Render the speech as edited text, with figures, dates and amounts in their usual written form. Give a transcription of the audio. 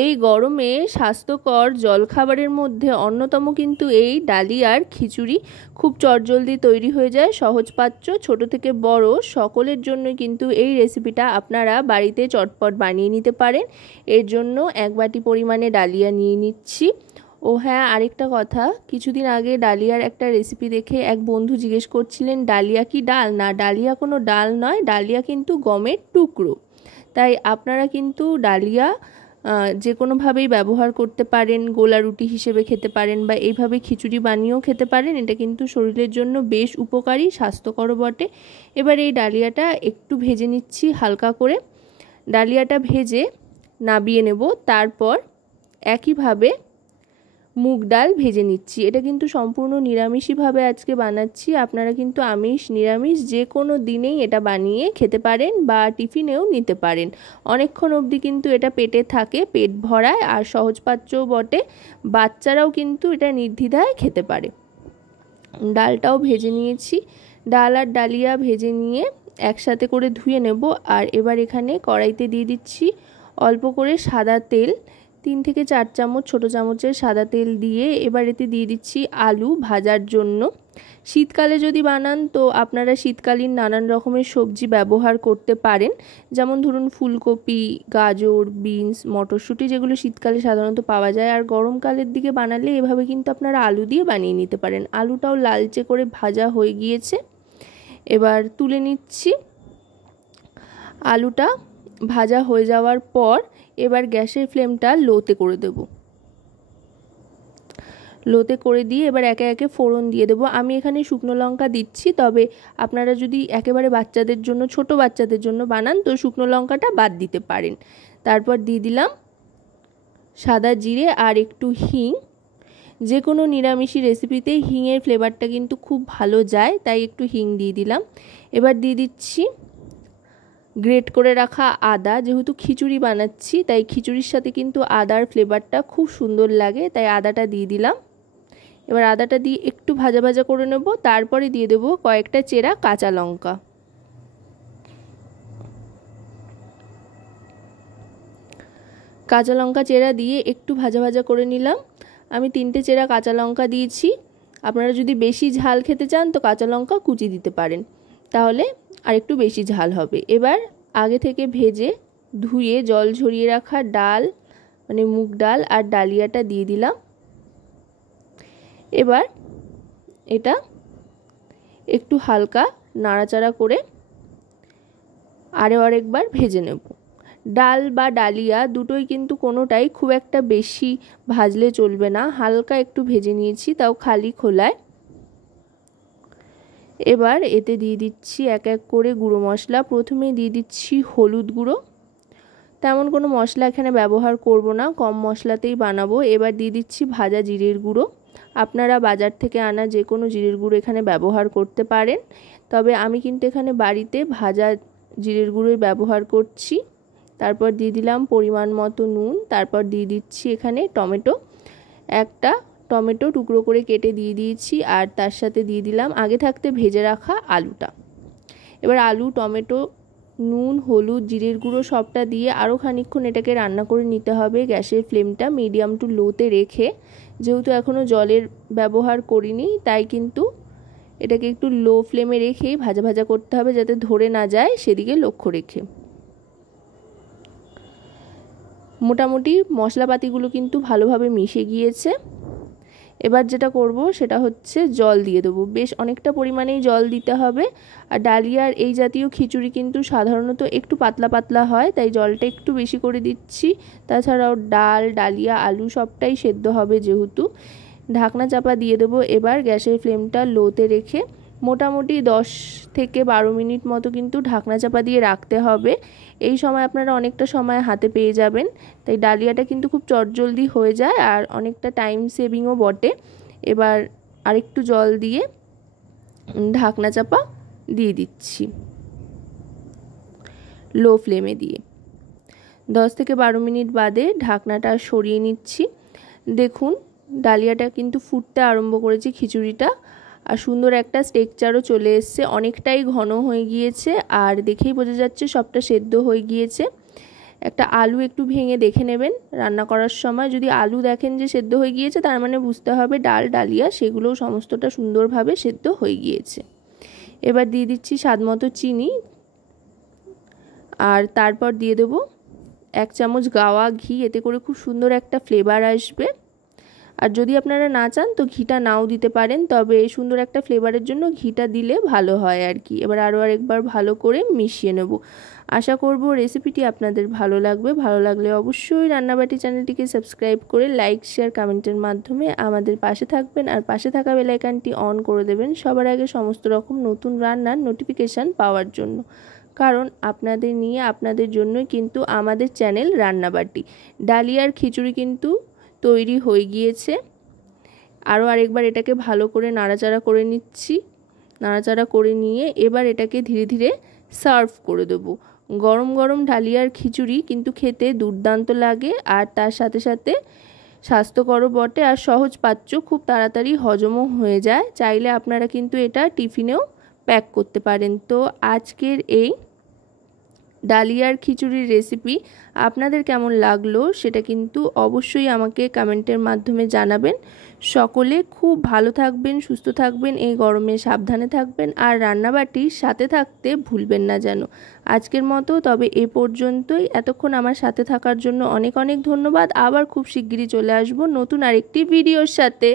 এই গরমে স্বাস্থ্যকর জলখাবারের মধ্যে অন্যতম কিন্তু এই ডালিয়ার খিচুড়ি। খুব চটজলদি তৈরি হয়ে যায়, সহজপাচ্য, ছোট থেকে বড় সকলের জন্য কিন্তু এই রেসিপিটা আপনারা বাড়িতে চটপট বানিয়ে নিতে পারেন। এর জন্য 1 বাটি পরিমাণে ডালিয়া নিয়ে নিচ্ছি। ও হ্যাঁ, আরেকটা কথা, কিছুদিন আগে ডালিয়ার একটা রেসিপি দেখে এক বন্ধু জিজ্ঞেস করছিলেন ডালিয়া কি ডাল? না, ডালিয়া কোনো ডাল নয়, ডালিয়া কিন্তু গমের টুকরো। তাই আপনারা কিন্তু ডালিয়া যে কোনোভাবেই ব্যবহার করতে পারেন, গোলা রুটি হিসেবে খেতে পারেন বা এইভাবে খিচুড়ি বানিয়েও খেতে পারেন। এটা কিন্তু শরীরের জন্য বেশ উপকারী, স্বাস্থ্যকর বটে। এবার এই ডালিয়াটা একটু ভেজে নিচ্ছি হালকা করে। ডালিয়াটা ভেজে নাবিয়ে নেব। তারপর একইভাবে মুগ ডাল ভেজে নিচ্ছি। এটা কিন্তু সম্পূর্ণ নিরামিষভাবে আজকে বানাচ্ছি। আপনারা কিন্তু আমিষ নিরামিষ যে কোনো দিনেই এটা বানিয়ে খেতে পারেন বা টিফিনেও নিতে পারেন। অনেকক্ষণ অবধি কিন্তু এটা পেটে থাকে, পেট ভরায়, আর সহজপাচ্যও বটে। বাচ্চারাও কিন্তু এটা নির্দ্বিধায় খেতে পারে। ডালটাও ভেজে নিয়েছি। ডাল আর ডালিয়া ভেজে নিয়ে একসাথে করে ধুয়ে নেব। আর এবার এখানে কড়াইতে দিয়ে দিচ্ছি অল্প করে সাদা তেল। 3 থেকে 4 চামচ ছোট চামচের সাদা তেল দিয়ে এবার এতে দিয়ে দিচ্ছি আলু ভাজার জন্য। শীতকালে যদি বানান তো আপনারা শীতকালীন নানান রকমের সবজি ব্যবহার করতে পারেন, যেমন ধরুন ফুলকপি, গাজর, বিনস, মটরশুঁটি, যেগুলো শীতকালে সাধারণত পাওয়া যায়। আর গরমকালের দিকে বানালে এভাবে কিন্তু আপনারা আলু দিয়ে বানিয়ে নিতে পারেন। আলুটাও লালচে করে ভাজা হয়ে গিয়েছে, এবার তুলে নিচ্ছি। আলুটা ভাজা হয়ে যাওয়ার পর এবার গ্যাসের ফ্লেমটা লোতে করে দেব। লোতে করে দিয়ে এবার একে একে ফোড়ন দিয়ে দেবো। আমি এখানে শুকনো লঙ্কা দিচ্ছি, তবে আপনারা যদি একেবারে বাচ্চাদের জন্য, ছোট বাচ্চাদের জন্য বানান তো শুকনো লঙ্কাটা বাদ দিতে পারেন। তারপর দিয়ে দিলাম সাদা জিরে আর একটু হিং। যে কোনো নিরামিষি রেসিপিতে হিংয়ের ফ্লেভারটা কিন্তু খুব ভালো যায়, তাই একটু হিং দিয়ে দিলাম। এবার দিয়ে দিচ্ছি গ্রেট করে রাখা আদা। যেহেতু খিচুড়ি বানাচ্ছি তাই খিচুড়ির সাথে কিন্তু আদার ফ্লেভারটা খুব সুন্দর লাগে, তাই আদাটা দিয়ে দিলাম। এবার আদাটা দিয়ে একটু ভাজা ভাজা করে নেব। তারপরে দিয়ে দেবো কয়েকটা চেরা কাঁচা লঙ্কা। কাঁচা লঙ্কা চেরা দিয়ে একটু ভাজা ভাজা করে নিলাম। আমি 3টে চেরা কাঁচা লঙ্কা দিয়েছি। আপনারা যদি বেশি ঝাল খেতে চান তো কাঁচা লঙ্কা কুচি দিতে পারেন, তাহলে আর একটু বেশি ঝাল হবে। এবার আগে থেকে ভেজে ধুয়ে জল ঝরিয়ে রাখা ডাল, মানে মুগ ডাল আর ডালিয়াটা দিয়ে দিলাম। এবার এটা একটু হালকা নাড়াচাড়া করে আরেকবার ভেজে নেব। ডাল বা ডালিয়া দুটোই কিন্তু কোনোটাই খুব একটা বেশি ভাজলে চলবে না, হালকা একটু ভেজে নিয়েছি, তাও খালি খোলায়। এবার এতে দিয়ে দিচ্ছি এক এক করে গুঁড়ো মশলা। প্রথমে দিয়ে দিচ্ছি হলুদ গুঁড়ো। তেমন কোনো মশলা এখানে ব্যবহার করব না, কম মশলাতেই বানাবো। এবার দিয়ে দিচ্ছি ভাজা জিরের গুঁড়ো। আপনারা বাজার থেকে আনা যে কোনো জিরের গুঁড়ো এখানে ব্যবহার করতে পারেন, তবে আমি কিন্তু এখানে বাড়িতে ভাজা জিরের গুঁড়োই ব্যবহার করছি। তারপর দিয়ে দিলাম পরিমাণ মতো নুন। তারপর দিয়ে দিচ্ছি এখানে টমেটো। একটা টমেটো টুকরো করে কেটে দিয়ে দিয়েছি, আর তার সাথে দিয়ে দিলাম আগে থাকতে ভেজে রাখা আলুটা। এবার আলু, টমেটো, নুন, হলুদ, জিরের গুঁড়ো সবটা দিয়ে আরও খানিকক্ষণ এটাকে রান্না করে নিতে হবে। গ্যাসের ফ্লেমটা মিডিয়াম টু লোতে রেখে, যেহেতু এখনও জলের ব্যবহার করিনি তাই কিন্তু এটাকে একটু লো ফ্লেমে রেখেই ভাজা ভাজা করতে হবে, যাতে ধরে না যায় সেদিকে লক্ষ্য রেখে। মোটামুটি মশলাপাতিগুলো কিন্তু ভালোভাবে মিশে গিয়েছে। এবার যেটা করব সেটা হচ্ছে জল দিয়ে দেবো। বেশ অনেকটা পরিমাণেই জল দিতে হবে। আর ডালিয়ার এই জাতীয় খিচুড়ি কিন্তু সাধারণত একটু পাতলা পাতলা হয়, তাই জলটা একটু বেশি করে দিচ্ছি। তাছাড়াও ডাল, ডালিয়া, আলু সবটাই সেদ্ধ হবে যেহেতু। ঢাকনা চাপা দিয়ে দেবো। এবার গ্যাসের ফ্লেমটা লোতে রেখে মোটামুটি 10 থেকে 12 মিনিট মতো কিন্তু ঢাকনা চাপা দিয়ে রাখতে হবে। এই সময় আপনারা অনেকটা সময় হাতে পেয়ে যাবেন, তাই ডালিয়াটা কিন্তু খুব চটজলদি হয়ে যায় আর অনেকটা টাইম সেভিংও বটে। এবার আরেকটু জল দিয়ে ঢাকনা চাপা দিয়ে দিচ্ছি লো ফ্লেমে দিয়ে। 10 থেকে 12 মিনিট বাদে ঢাকনাটা সরিয়ে নিচ্ছি। দেখুন ডালিয়াটা কিন্তু ফুটতে আরম্ভ করেছে, খিচুড়িটা, আর সুন্দর একটা টেক্সচারও চলে এসছে। অনেকটাই ঘন হয়ে গিয়েছে আর দেখেই বোঝা যাচ্ছে সবটা সেদ্ধ হয়ে গিয়েছে। একটা আলু একটু ভেঙে দেখে নেবেন রান্না করার সময়। যদি আলু দেখেন যে সেদ্ধ হয়ে গিয়েছে, তার মানে বুঝতে হবে ডাল ডালিয়া সেগুলোও সমস্তটা সুন্দরভাবে সেদ্ধ হয়ে গিয়েছে। এবার দিয়ে দিচ্ছি স্বাদমতো চিনি, আর তারপর দিয়ে দেবো 1 চামচ গাওয়া ঘি। এতে করে খুব সুন্দর একটা ফ্লেভার আসবে। আর যদি আপনারা না চান তো ঘিটা নাও দিতে পারেন, তবে এই সুন্দর একটা ফ্লেভারের জন্য ঘিটা দিলে ভালো হয় আর কি। এবার আরও আরেকবার ভালো করে মিশিয়ে নেব। আশা করব রেসিপিটি আপনাদের ভালো লাগবে। ভালো লাগলে অবশ্যই রান্নাবাটি চ্যানেলটিকে সাবস্ক্রাইব করে লাইক শেয়ার কমেন্টের মাধ্যমে আমাদের পাশে থাকবেন, আর পাশে থাকা বেল আইকনটি অন করে দেবেন সবার আগে সমস্ত রকম নতুন রান্নার নোটিফিকেশান পাওয়ার জন্য। কারণ আপনাদের নিয়ে আপনাদের জন্যই কিন্তু আমাদের চ্যানেল রান্নাবাটি। ডালিয়ার খিচুড়ি কিন্তু তৈরি হয়ে গিয়েছে। আরও আরেকবার এটাকে ভালো করে নাড়াচাড়া করে নিচ্ছি। নাড়াচাড়া করে নিয়ে এবার এটাকে ধীরে ধীরে সার্ভ করে দেবো। গরম গরম ডালিয়ার খিচুড়ি কিন্তু খেতে দুর্দান্ত লাগে, আর তার সাথে সাথে স্বাস্থ্যকরও বটে, আর সহজ পাচ্য, খুব তাড়াতাড়ি হজমও হয়ে যায়। চাইলে আপনারা কিন্তু এটা টিফিনেও প্যাক করতে পারেন। তো আজকের এই ডালিয়ার খিচুড়ির রেসিপি আপনাদের কেমন লাগলো সেটা কিন্তু অবশ্যই আমাকে কমেন্টের মাধ্যমে জানাবেন। সকলে খুব ভালো থাকবেন, সুস্থ থাকবেন, এই গরমে সাবধানে থাকবেন, আর রান্নাবাটির সাথে থাকতে ভুলবেন না যেন। আজকের মতো তবে এ পর্যন্তই। এতক্ষণ আমার সাথে থাকার জন্য অনেক অনেক ধন্যবাদ। আবার খুব শিগগিরই চলে আসবো নতুন আরেকটি ভিডিওর সাথে।